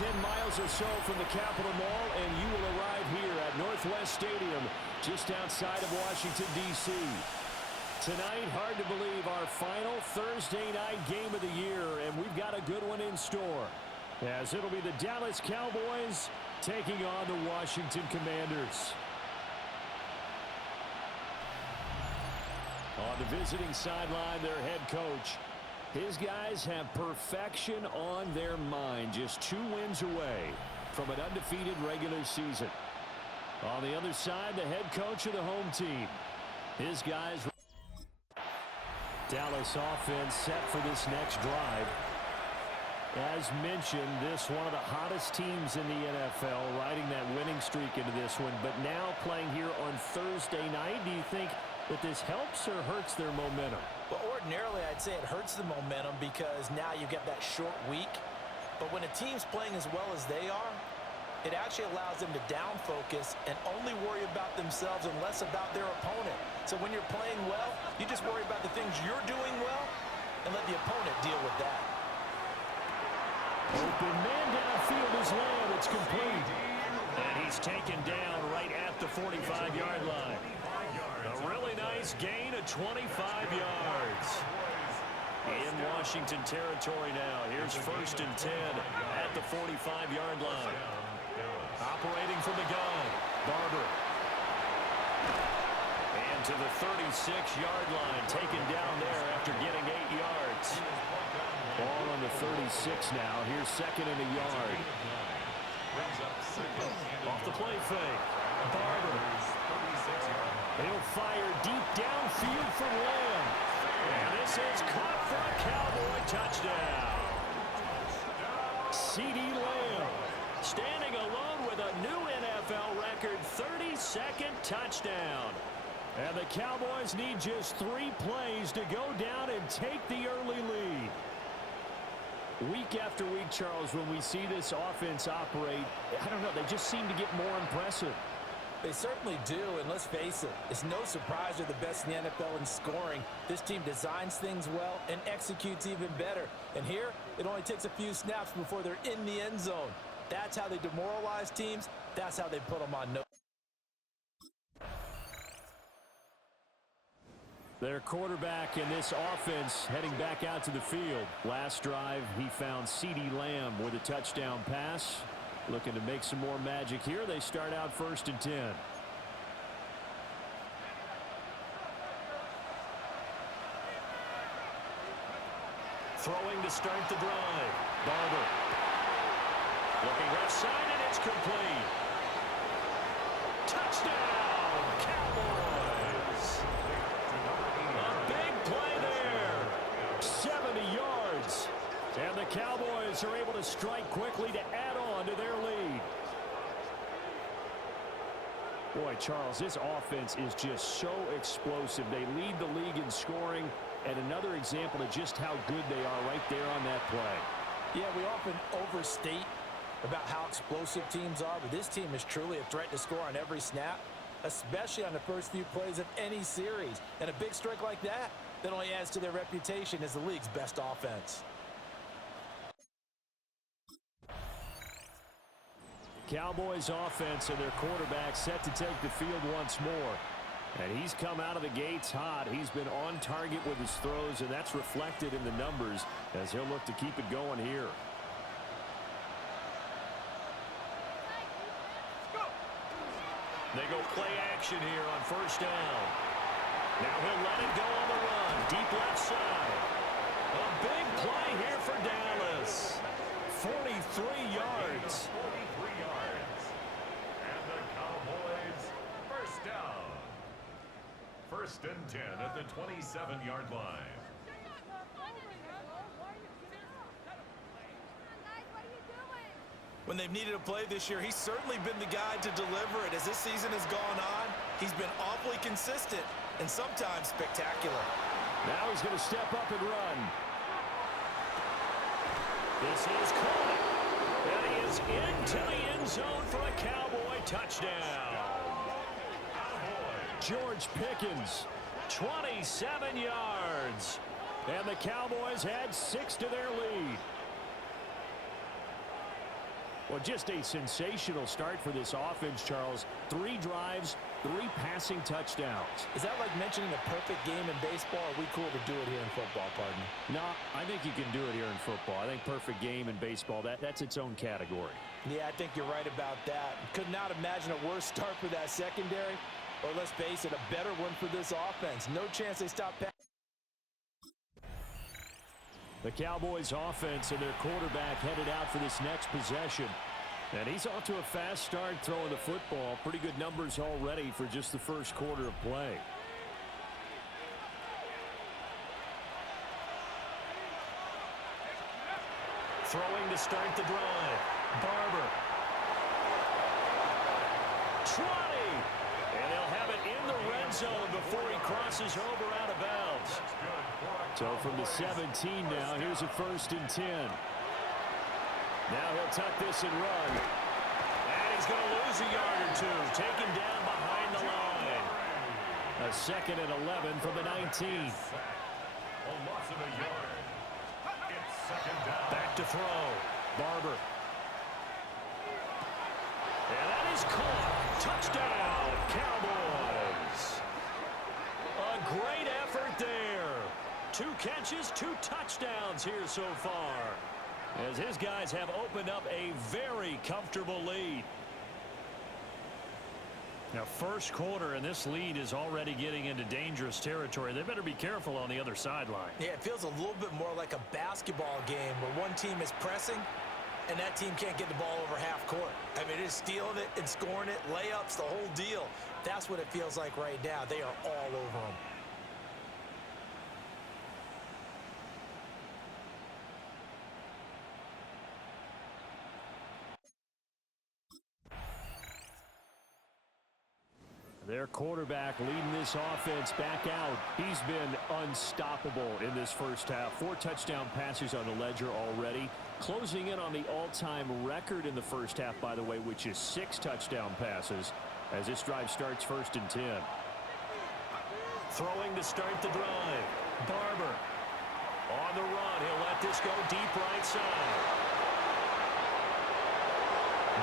10 miles or so from the Capitol Mall, and you will arrive here at Northwest Stadium just outside of Washington, D.C. Tonight, hard to believe, our final Thursday night game of the year, and we've got a good one in store, as it'll be the Dallas Cowboys taking on the Washington Commanders. On the visiting sideline, their head coach. His guys have perfection on their mind, just 2 wins away from an undefeated regular season. On the other side, the head coach of the home team. His guys. Dallas offense set for this next drive. As mentioned, this one of the hottest teams in the NFL, riding that winning streak into this one, but now playing here on Thursday night. Do you think that this helps or hurts their momentum? Well, ordinarily, I'd say it hurts the momentum because now you get that short week. But when a team's playing as well as they are, it actually allows them to down focus and only worry about themselves and less about their opponent. So when you're playing well, you just worry about the things you're doing well and let the opponent deal with that. Open man downfield is Lamb. It's complete. And he's taken down right at the 45-yard line. A really nice gain of 25 yards. In Washington territory now. Here's 1st and 10 at the 45-yard line. Operating from the gun, Barber. And to the 36-yard line, taken down there after getting 8 yards. Ball on the 36 now. Here's 2nd and a yard. Off the play fake. Barber. He'll fire deep downfield for Lamb. And this is caught for a Cowboy touchdown. CeeDee Lamb standing alone with a new NFL record 32nd touchdown. And the Cowboys need just 3 plays to go down and take the early lead. Week after week, Charles, when we see this offense operate, I don't know, they just seem to get more impressive. They certainly do, and let's face it, it's no surprise they're the best in the NFL in scoring. This team designs things well and executes even better. And here, it only takes a few snaps before they're in the end zone. That's how they demoralize teams. That's how they put them on notice. Their quarterback in this offense heading back out to the field. Last drive, he found CeeDee Lamb with a touchdown pass. Looking to make some more magic here. They start out 1st and 10. Throwing to start the drive. Barber. Looking left side, and it's complete. Touchdown, Cowboys. A big play there. 70 yards. And the Cowboys are able to strike quickly to add on to their lead. Boy, Charles, this offense is just so explosive. They lead the league in scoring, and another example of just how good they are right there on that play. Yeah, we often overstate about how explosive teams are, but this team is truly a threat to score on every snap, especially on the first few plays of any series. And a big strike like that only adds to their reputation as the league's best offense. Cowboys offense and their quarterback set to take the field once more. And he's come out of the gates hot. He's been on target with his throws, and that's reflected in the numbers as he'll look to keep it going here. They go play action here on 1st down. Now he'll let it go on the run. Deep left side. A big play here for Dallas. 43 yards. 43 yards. And the Cowboys, 1st down. 1st and 10 at the 27-yard line. When they've needed a play this year, he's certainly been the guy to deliver it. As this season has gone on, he's been awfully consistent and sometimes spectacular. Now he's going to step up and run. This is caught. And he is into the end zone for a Cowboy touchdown. George Pickens, 27 yards. And the Cowboys add 6 to their lead. Well, just a sensational start for this offense, Charles. 3 drives, 3 passing touchdowns. Is that like mentioning a perfect game in baseball? Or are we cool to do it here in football, pardon me? No, I think you can do it here in football. I think perfect game in baseball, that's its own category. Yeah, I think you're right about that. Could not imagine a worse start for that secondary. Or let's face it, a better one for this offense. No chance they stop passing. The Cowboys offense and their quarterback headed out for this next possession. And he's off to a fast start throwing the football. Pretty good numbers already for just the first quarter of play. Throwing to start the drive. Barber. 20. And they'll have it in the red zone before he crosses over out of bounds. So from the 17 now, here's a 1st and 10. Now he'll tuck this and run. And he's going to lose a yard or 2. Taken down behind the line. A 2nd and 11 from the 19. A loss of a yard. It's 2nd down. Back to throw. Barber. And that is caught. Touchdown, Cowboys. A great effort there. 2 catches, 2 touchdowns here so far, as his guys have opened up a very comfortable lead. Now, first quarter, and this lead is already getting into dangerous territory. They better be careful on the other sideline. Yeah, it feels a little bit more like a basketball game where one team is pressing and that team can't get the ball over half court. I mean, it's stealing it and scoring it, layups, the whole deal. That's what it feels like right now. They are all over them. Their quarterback leading this offense back out. He's been unstoppable in this first half. 4 touchdown passes on the ledger already. Closing in on the all-time record in the first half, by the way, which is 6 touchdown passes as this drive starts 1st and 10. Throwing to start the drive. Barber on the run. He'll let this go deep right side.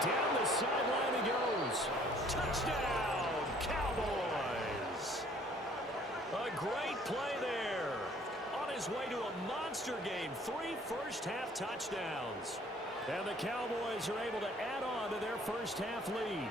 Down the sideline he goes. Touchdown, Cowboys. A great play there. On his way to a monster game. 3 first-half touchdowns. And the Cowboys are able to add on to their first-half lead.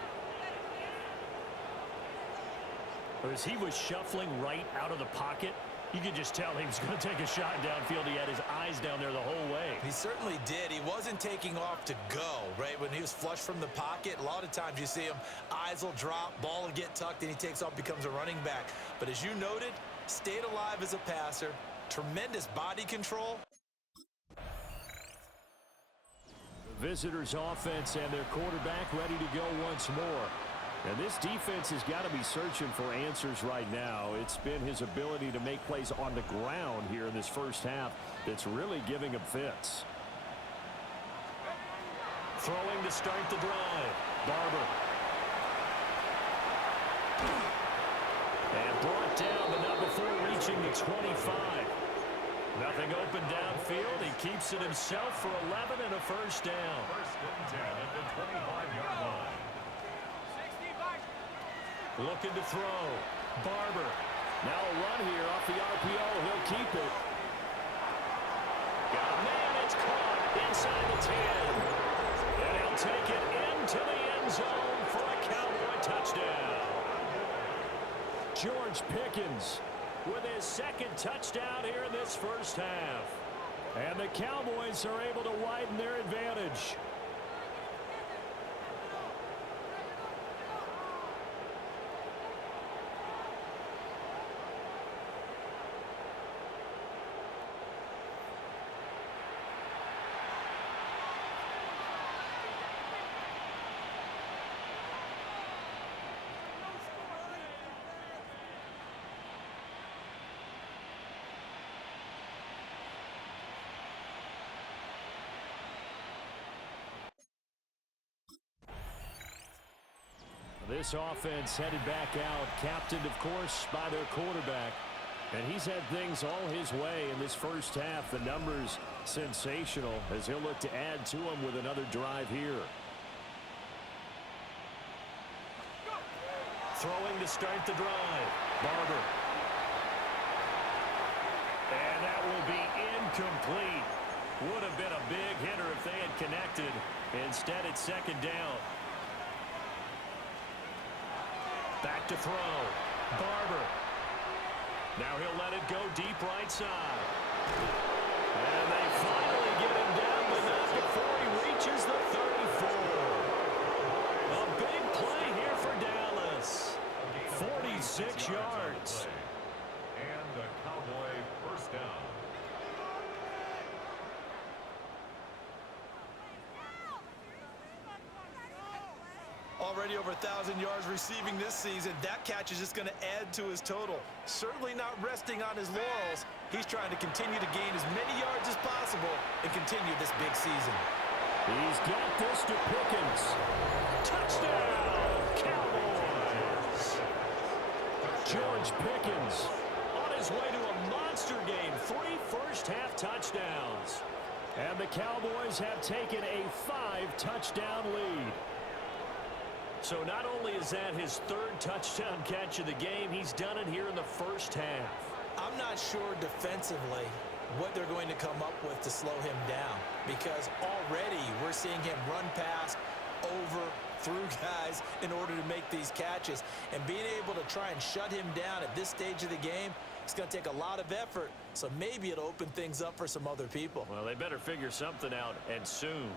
As he was shuffling right out of the pocket, you could just tell he was going to take a shot downfield. He had his eyes down there the whole way. He certainly did. He wasn't taking off to go, right? When he was flush from the pocket, a lot of times you see him, eyes will drop, ball will get tucked, and he takes off, becomes a running back. But as you noted, stayed alive as a passer, tremendous body control. The visitors' offense and their quarterback ready to go once more. And this defense has got to be searching for answers right now. It's been his ability to make plays on the ground here in this first half that's really giving him fits. Throwing to start the drive. Barber. And brought down, but not before reaching the 25. Nothing open downfield. He keeps it himself for 11 and a first down. 1st and 10 at the 25-yard line. Looking to throw. Barber. Now a run here off the RPO. He'll keep it. Got a man. It's caught inside the 10. And he'll take it into the end zone for a Cowboy touchdown. George Pickens with his 2nd touchdown here in this first half. And the Cowboys are able to widen their advantage. This offense headed back out, captained, of course, by their quarterback. And he's had things all his way in this first half. The numbers sensational as he'll look to add to them with another drive here. Throwing to start the drive. Barber. And that will be incomplete. Would have been a big hitter if they had connected. Instead, it's second down. Back to throw. Barber. Now he'll let it go deep right side. And they finally get him down, but not before he reaches the 34. A big play here for Dallas. 46 yards. And a Cowboy first down. Already over 1,000 yards receiving this season. That catch is just going to add to his total. Certainly not resting on his laurels. He's trying to continue to gain as many yards as possible and continue this big season. He's got this to Pickens. Touchdown, Cowboys! George Pickens on his way to a monster game. 3 first-half touchdowns. And the Cowboys have taken a 5-touchdown lead. So not only is that his 3rd touchdown catch of the game, he's done it here in the first half. I'm not sure defensively what they're going to come up with to slow him down, because already we're seeing him run past, over, through guys in order to make these catches. And being able to try and shut him down at this stage of the game, it's going to take a lot of effort. So maybe it'll open things up for some other people. Well, they better figure something out, and soon.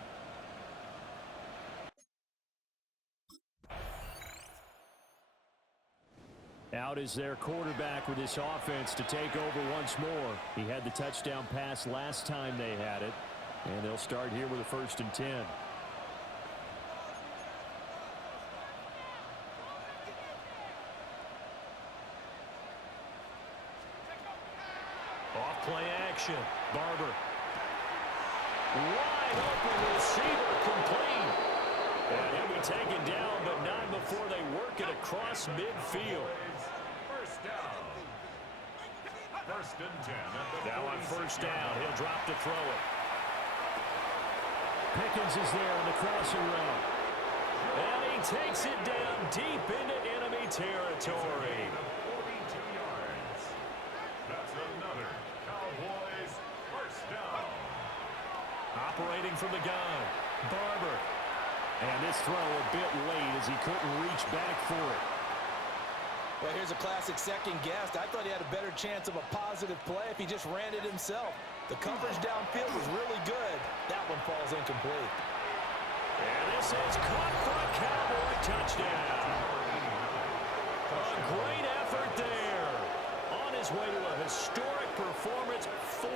Out is their quarterback with this offense to take over once more. He had the touchdown pass last time they had it. And they'll start here with a 1st and 10. Off play action. Barber. Wide open receiver, complete. And he'll be taken down, but not before they work it across midfield. First down. 1st and 10. Now on 1st down, he'll drop to throw it. Pickens is there in the crossing route. And he takes it down deep into enemy territory. 42 yards. That's another Cowboys first down. Operating from the gun. Barber. And this throw a bit late as he couldn't reach back for it. Well, here's a classic second guess. I thought he had a better chance of a positive play if he just ran it himself. The coverage downfield was really good. That one falls incomplete. And this is caught for a Cowboy touchdown. A great effort there. On his way to a historic performance, 4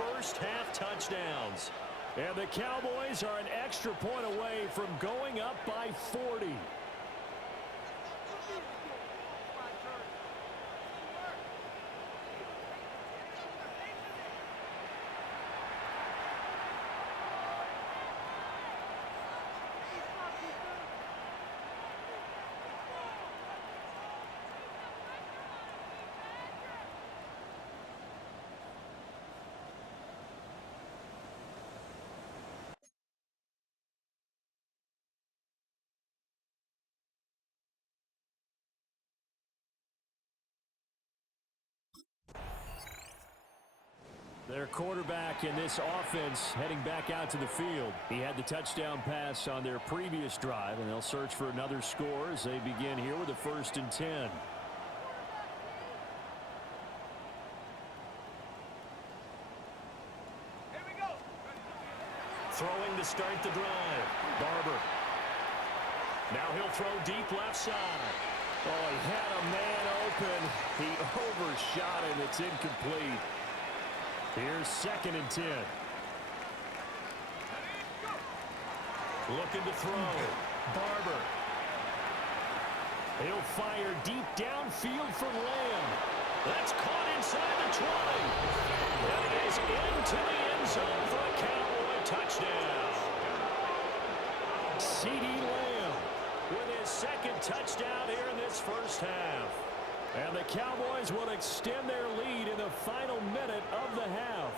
first-half touchdowns. And the Cowboys are an extra point away from going up by 40. Their quarterback in this offense heading back out to the field. He had the touchdown pass on their previous drive, and they'll search for another score as they begin here with a 1st and 10. Here we go. Throwing to start the drive. Barber. Now he'll throw deep left side. Oh, he had a man open. He overshot him. It's incomplete. Here's 2nd and 10. Looking to throw. Barber. He'll fire deep downfield for Lamb. That's caught inside the 20. And it is into the end zone for a Cowboy touchdown. CeeDee Lamb with his 2nd touchdown here in this first half. And the Cowboys will extend their lead in the final minute of the half.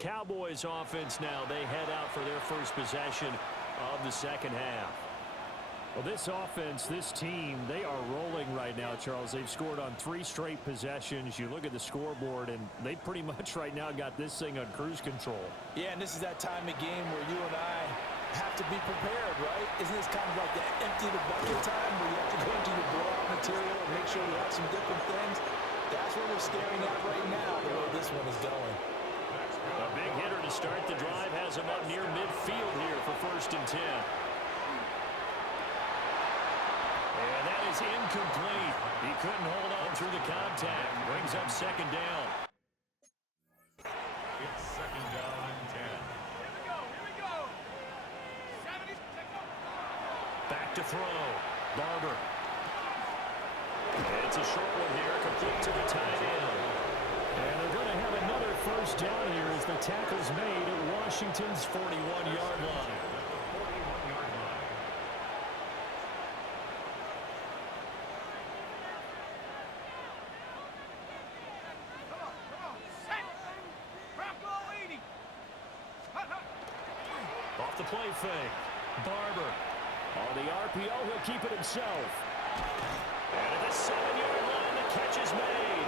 Cowboys offense now. They head out for their first possession of the second half. Well, this offense, this team, they are rolling right now, Charles. They've scored on 3 straight possessions. You look at the scoreboard, and they pretty much right now got this thing on cruise control. Yeah, and this is that time of game where you and I have to be prepared, right? Isn't this kind of like the empty the bucket time where you have to go into your blowout material and make sure you have some different things? That's what we're staring at right now, the way this one is going. A big hitter to start the drive has him up near midfield here for 1st and 10. And that is incomplete. He couldn't hold on through the contact. Brings up 2nd down. It's 2nd down and 10. Here we go. 70, Back to throw. Barber. It's a short one here, complete to the tight end. And they're going to have another 1st down here as the tackle's made at Washington's 41-yard line. Off the play fake. Barber. On the RPO, he'll keep it himself. And at the 7-yard line, the catch is made.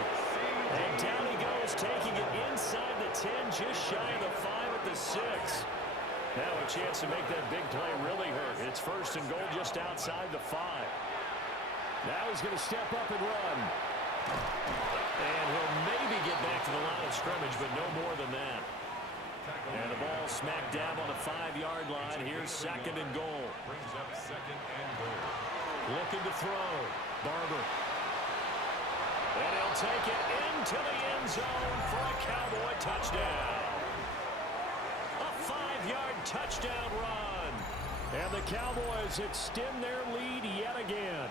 And down he goes, taking it inside the 10, just shy of the 5 at the 6. Now a chance to make that big play really hurt. It's 1st and goal just outside the 5. Now he's going to step up and run. And he'll maybe get back to the line of scrimmage, but no more than that. And the ball smack dab on the 5-yard line. Here's 2nd and goal. Brings up 2nd and goal. Looking to throw. Barber. And he'll take it into the end zone for a Cowboy touchdown. A 5-yard touchdown run. And the Cowboys extend their lead yet again.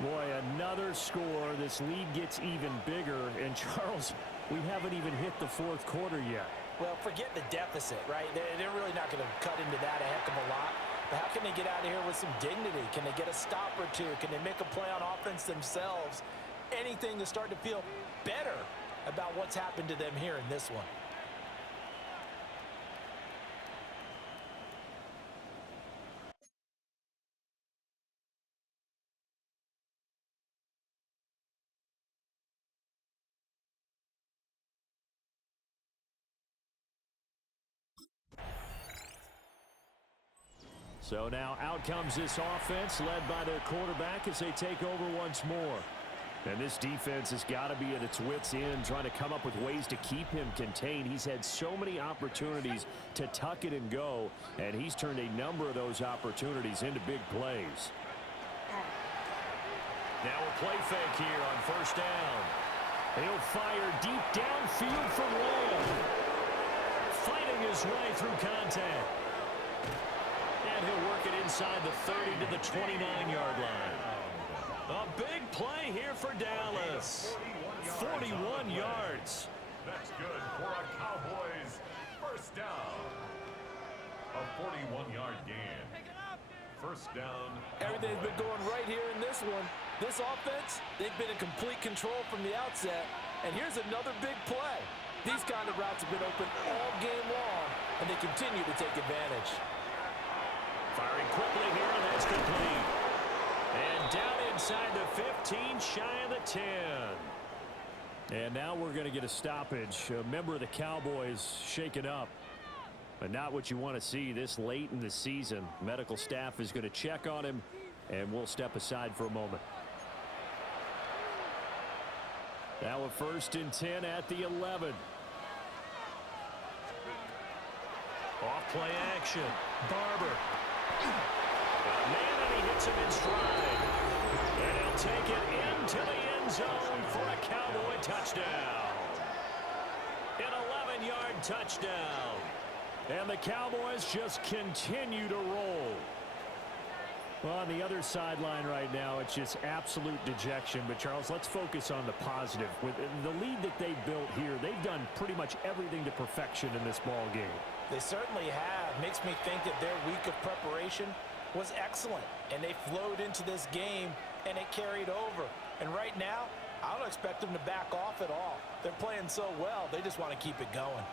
Boy, another score. This lead gets even bigger. And Charles, we haven't even hit the 4th quarter yet. Well, forget the deficit, right? They're really not going to cut into that a heck of a lot. But how can they get out of here with some dignity? Can they get a stop or two? Can they make a play on offense themselves? Anything to start to feel better about what's happened to them here in this one. So now out comes this offense led by their quarterback as they take over once more. And this defense has got to be at its wits' end, trying to come up with ways to keep him contained. He's had so many opportunities to tuck it and go, and he's turned a number of those opportunities into big plays. Now a play fake here on 1st down. He'll fire deep downfield for Lamb. Fighting his way through contact. And he'll work it inside the 30 to the 29-yard line. A big play here for Dallas. 41 yards. That's good for a Cowboys 1st down. A 41-yard gain. 1st down. Everything's been going right here in this one. This offense, they've been in complete control from the outset. And here's another big play. These kind of routes have been open all game long, and they continue to take advantage. Firing quickly here, and that's complete. And down inside the 15, shy of the 10. And now we're going to get a stoppage. A member of the Cowboys shaken up. But not what you want to see this late in the season. Medical staff is going to check on him, and we'll step aside for a moment. Now a 1st and 10 at the 11. Off play action. Barber. Man, and he hits him in stride. And he'll take it into the end zone for a Cowboy touchdown. An 11-yard touchdown. And the Cowboys just continue to roll. Well, on the other sideline right now, it's just absolute dejection. But, Charles, let's focus on the positive. With the lead that they've built here, they've done pretty much everything to perfection in this ball game. They certainly have. Makes me think that their week of preparation was excellent. And they flowed into this game, and it carried over. And right now, I don't expect them to back off at all. They're playing so well, they just want to keep it going.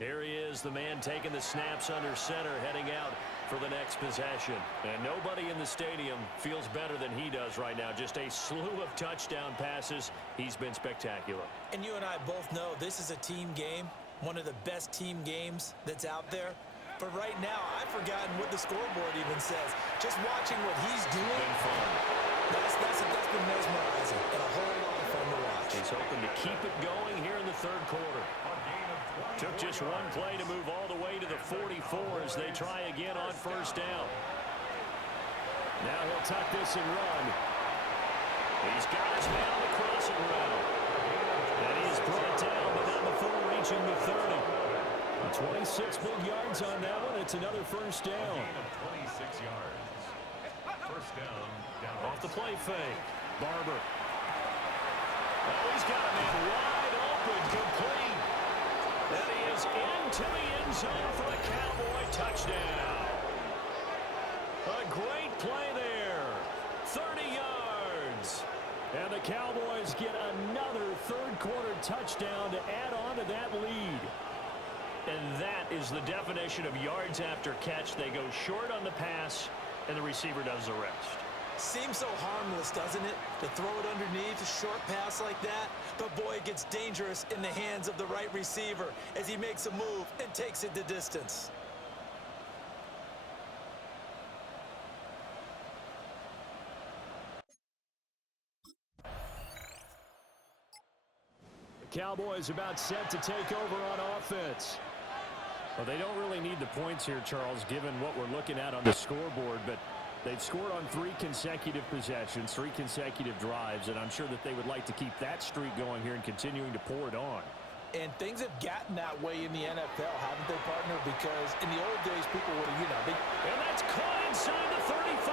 Here he is, the man taking the snaps under center, heading out for the next possession. And nobody in the stadium feels better than he does right now. Just a slew of touchdown passes. He's been spectacular. And you and I both know this is a team game, one of the best team games that's out there. But right now, I've forgotten what the scoreboard even says. Just watching what he's doing, that's been mesmerizing and a whole lot of fun to watch. He's hoping to keep it going here in the third quarter. Took just one play to move all the way to the 44 as they try again on first down. Now he'll tuck this and run. He's got his man on the crossing route. And he's brought down, but not before reaching the 30. 26 big yards on that one. It's another first down. A gain of 26 yards. First down. Off the play fake. Barber. Oh, he's got a man wide open, complete. And he is into the end zone for the Cowboy touchdown. A great play there. 30 yards. And the Cowboys get another third-quarter touchdown to add on to that lead. And that is the definition of yards after catch. They go short on the pass, and the receiver does the rest. Seems so harmless, doesn't it, to throw it underneath, a short pass like that? But boy, it gets dangerous in the hands of the right receiver as he makes a move and takes it the distance. The Cowboys about set to take over on offense. Well, they don't really need the points here, Charles, given what we're looking at on the scoreboard, but they've scored on 3 consecutive possessions, 3 consecutive drives, and I'm sure that they would like to keep that streak going here and continuing to pour it on. And things have gotten that way in the NFL, haven't they, partner? Because in the old days, people would have, And that's caught inside the 35.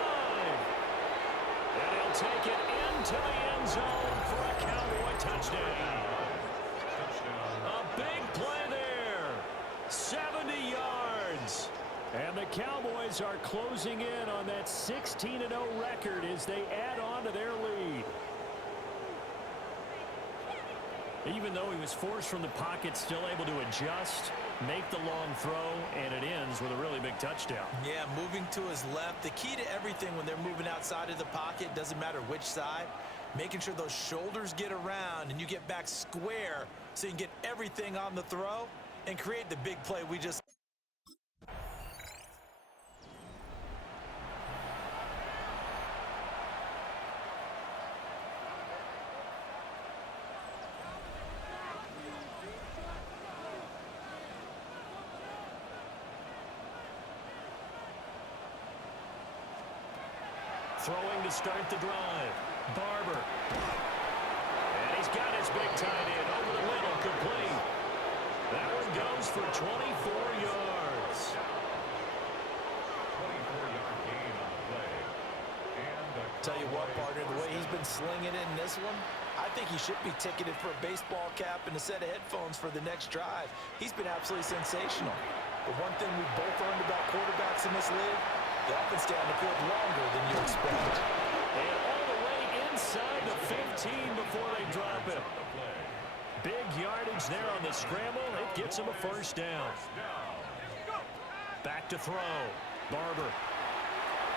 And he'll take it into the end zone for a Cowboy touchdown. A big play there. 70 yards. And the Cowboys are closing in on that 16-0 record as they add on to their lead. Even though he was forced from the pocket, still able to adjust, make the long throw, and it ends with a really big touchdown. Yeah, moving to his left. The key to everything when they're moving outside of the pocket, doesn't matter which side, making sure those shoulders get around and you get back square so you can get everything on the throw and create the big play we just... Throwing to start the drive. Barber. And he's got his big tight end over the middle, complete. That one goes for 24 yards. 24-yard gain on the play. Tell you what, partner, the way he's been slinging it in this one, I think he should be ticketed for a baseball cap and a set of headphones for the next drive. He's been absolutely sensational. But one thing we both learned about quarterbacks in this league, they often stay on the field longer than you expect. And all the way inside the 15 before they drop it. Big yardage there on the scramble. It gets him a first down. Back to throw. Barber.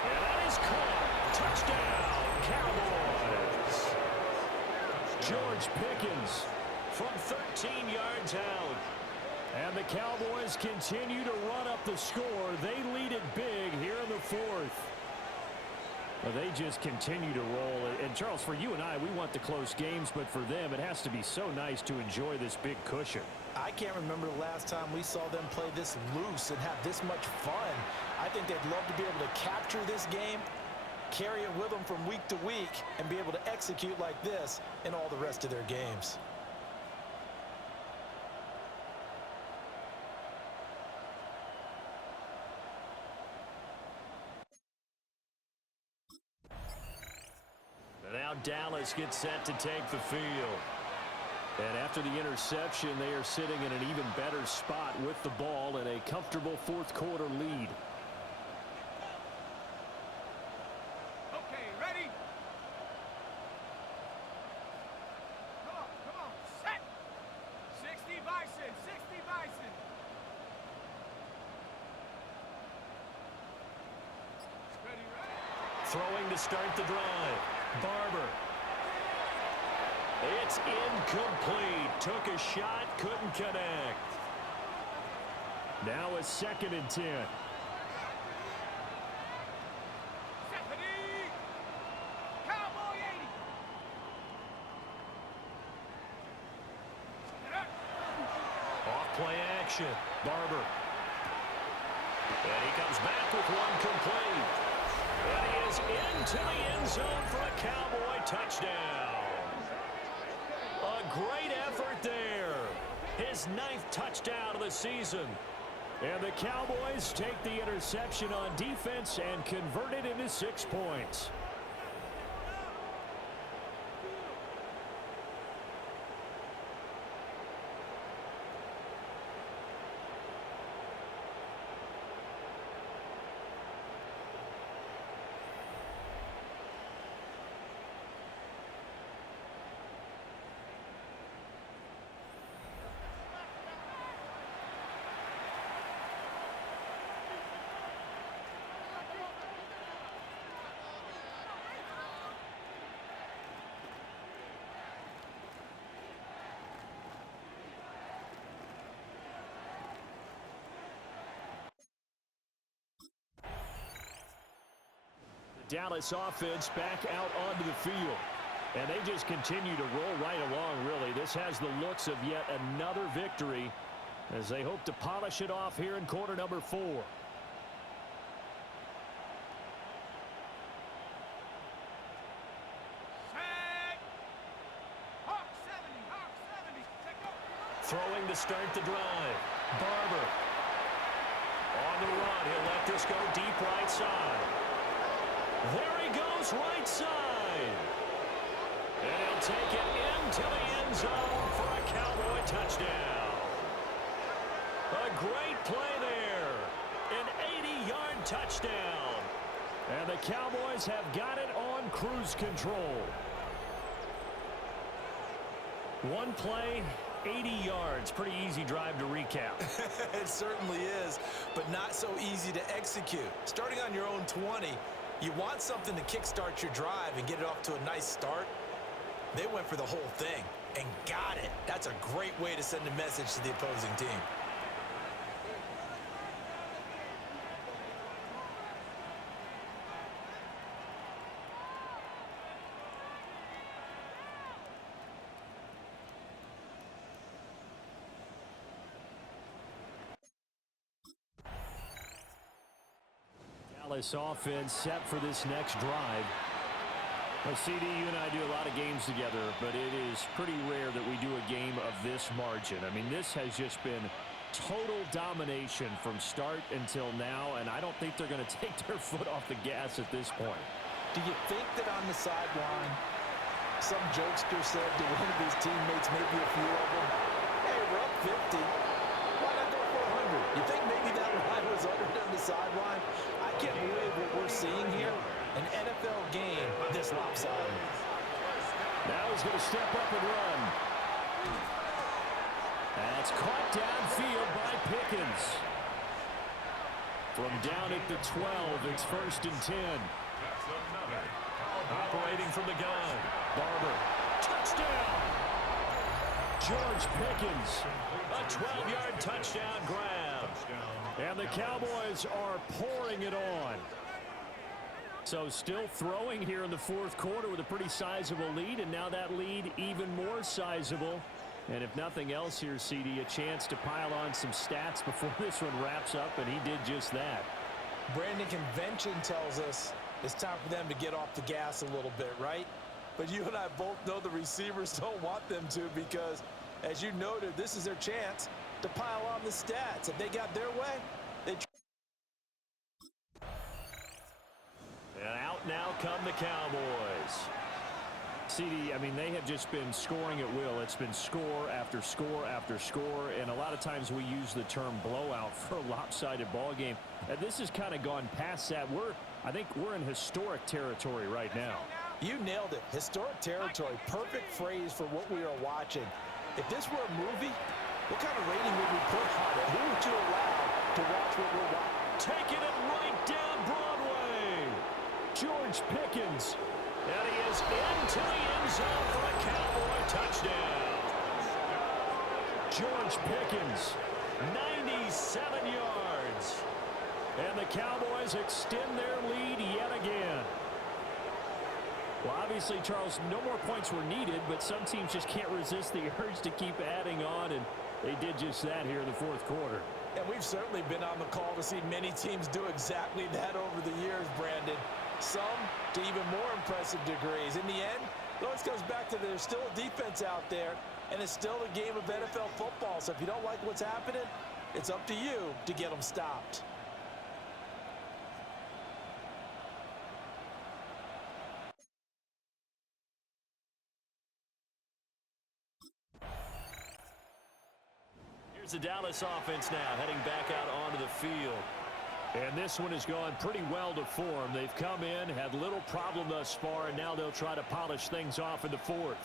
And that is caught. Touchdown, Cowboys. George Pickens from 13 yards out. And the Cowboys continue to run up the score. They lead it big here in the fourth. Well, they just continue to roll. And, Charles, for you and I, we want the close games, but for them, it has to be so nice to enjoy this big cushion. I can't remember the last time we saw them play this loose and have this much fun. I think they'd love to be able to capture this game, carry it with them from week to week, and be able to execute like this in all the rest of their games. now Dallas gets set to take the field. And after the interception, they are sitting in an even better spot with the ball and a comfortable fourth quarter lead. Okay, ready? Come on, set! 60 Bison, 60 Bison! Ready? Throwing to start the drive. Barber. It's incomplete. Took a shot, couldn't connect. Now a 2nd and 10. Stephanie! Cowboy 80! Off play action. Barber. And he comes back with one complete. And he is into the end zone for a Cowboy touchdown. A great effort there. His 9th touchdown of the season. And the Cowboys take the interception on defense and convert it into 6 points. Dallas offense back out onto the field. And they just continue to roll right along, really. This has the looks of yet another victory as they hope to polish it off here in quarter number 4. Hawk 70, take over. Throwing to start the drive. Barber. On the run. He'll let this go deep right side. There he goes right side. And he'll take it into the end zone for a Cowboy touchdown. A great play there. An 80-yard touchdown. And the Cowboys have got it on cruise control. One play, 80 yards. Pretty easy drive to recap. It certainly is, but not so easy to execute. Starting on your own 20, you want something to kickstart your drive and get it off to a nice start. They went for the whole thing and got it. That's a great way to send a message to the opposing team. Dallas offense set for this next drive. Well, CD, you and I do a lot of games together, but it is pretty rare that we do a game of this margin. I mean, this has just been total domination from start until now, and I don't think they're going to take their foot off the gas at this point. Do you think that on the sideline, some jokester said to one of his teammates, maybe a few of them, hey, we're up 50. Why not go for 100? You think maybe that line was uttered on the sideline? I can't believe what we're seeing here. An NFL game this lopsided. Now he's going to step up and run. That's caught downfield by Pickens. From down at the 12, it's 1st and 10. Operating from the gun. Barber. Touchdown! George Pickens. A 12-yard touchdown grab. And the Cowboys are pouring it on. So still throwing here in the fourth quarter with a pretty sizable lead, and now that lead even more sizable. And if nothing else here, CD, a chance to pile on some stats before this one wraps up, and he did just that. Brandon, convention tells us it's time for them to get off the gas a little bit, right? But you and I both know the receivers don't want them to because, as you noted, this is their chance to pile on the stats. If they got their way, they... And out now come the Cowboys. CD, I mean, they have just been scoring at will. It's been score after score after score, and a lot of times we use the term blowout for a lopsided ball game. This has kind of gone past that. I think we're in historic territory right now. You nailed it. Historic territory. Perfect phrase for what we are watching. If this were a movie, what kind of rating would we put on it? Who would you allow to watch what we're watching? Taking it right down Broadway. George Pickens. And he is into the end zone for a Cowboy touchdown. George Pickens, 97 yards. And the Cowboys extend their lead yet again. Well, obviously, Charles, no more points were needed, but some teams just can't resist the urge to keep adding on, and they did just that here in the fourth quarter. And we've certainly been on the call to see many teams do exactly that over the years, Brandon. Some to even more impressive degrees. In the end, it always comes back to there's still a defense out there, and it's still a game of NFL football. So if you don't like what's happening, it's up to you to get them stopped. Here's the Dallas offense now heading back out onto the field. And this one has gone pretty well to form. They've come in, had little problem thus far, and now they'll try to polish things off in the fourth.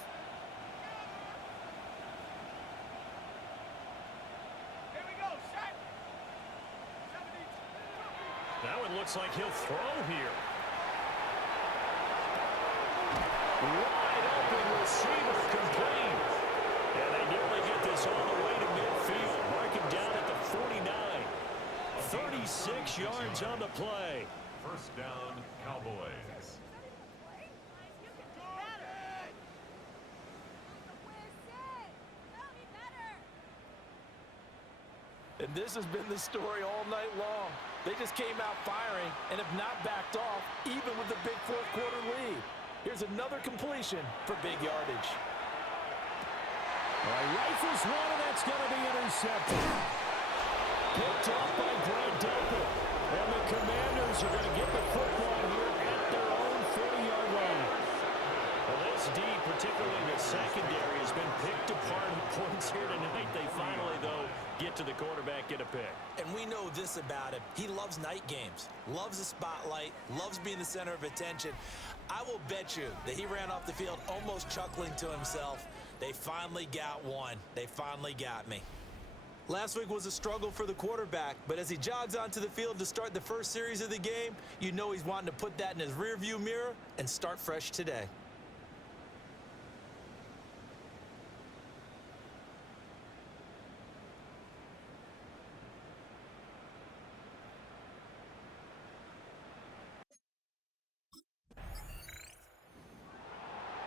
Here we go, set. That one looks like he'll throw here. Wide open receiver complete. And they nearly get this all the way to midfield. Mark him down at the 49. 36 yards on the play. First down, Cowboys. And this has been the story all night long. They just came out firing and have not backed off, even with the big fourth quarter lead. Here's another completion for big yardage. Rifles one, and that's going to be intercepted. Picked off by Grant Delpit. And the Commanders are going to get the football here at their own 40-yard line. Well, this D, particularly in the secondary, has been picked apart in points here tonight. They finally, though, get to the quarterback, get a pick. And we know this about him. He loves night games, loves the spotlight, loves being the center of attention. I will bet you that he ran off the field almost chuckling to himself. They finally got one. They finally got me. Last week was a struggle for the quarterback, but as he jogs onto the field to start the first series of the game, you know he's wanting to put that in his rearview mirror and start fresh today.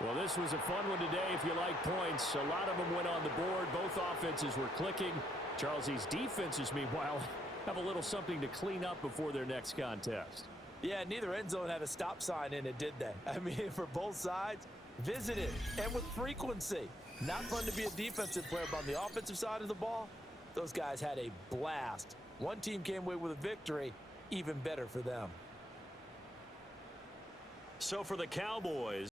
Well, this was a fun one today if you like points. A lot of them went on the board. Both offenses were clicking. Charles, these defenses, meanwhile, have a little something to clean up before their next contest. Yeah, neither end zone had a stop sign in it, did they? I mean, for both sides, visited and with frequency. Not fun to be a defensive player, but on the offensive side of the ball, those guys had a blast. One team came away with a victory, even better for them. So for the Cowboys,